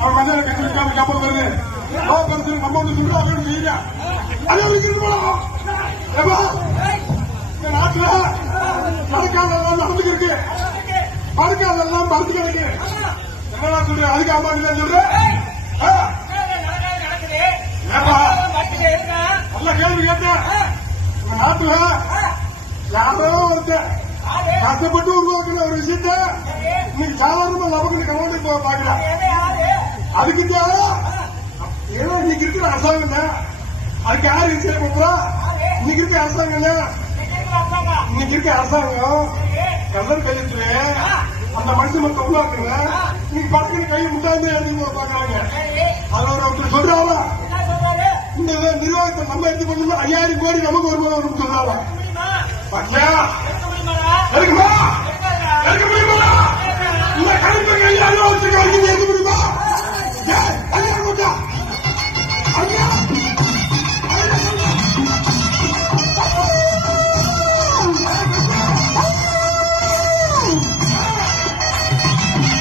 அவன் மஞ்சள் கட்டிருக்காம ஞாபகம் வருது. நம்ம ஒண்ணு சொல்லிட்டு அவங்க செய்யுங்க. அதே போலாம். இந்த நாட்டுல நடக்காதெல்லாம் நடந்துருக்கு, படுக்காதெல்லாம் படுத்து கிடக்கு. என்னடா சொல்றேன்? அதுக்கு அம்மா என்ன சொல்றேன்? நல்ல கேள்வி கேட்டேன். இந்த நாட்டுல யாரோ ஒருத்தர் கஷ்டப்பட்டு உருவாக்குற ஒரு விஷயத்த இன்னைக்கு சாதாரணமா நமக்கு கவர்மெண்ட் பாக்கலாம். அதுக்கு தேவை ஏதோ இன்னைக்கு இருக்கிற அரசாங்கம் தான். அதுக்கு யாரு செய்ய போறா? இன்னைக்கு இருக்க அரசாங்கம் இன்னைக்கு இருக்க அரசாங்கம் கல்லர் கையெழுத்துல அந்த மனுஷன் மக்கள் உருவாக்குற இன்னைக்கு படத்துக்கு கை முட்டாந்து எழுதி பாக்குறாங்க. அதோட ஒருத்தர் சொல்றாங்க, இந்த நிர்வாகத்தை நம்ம எடுத்து கொண்டு 5000 கோடி நமக்கு வருமானம் சொல்றாங்க.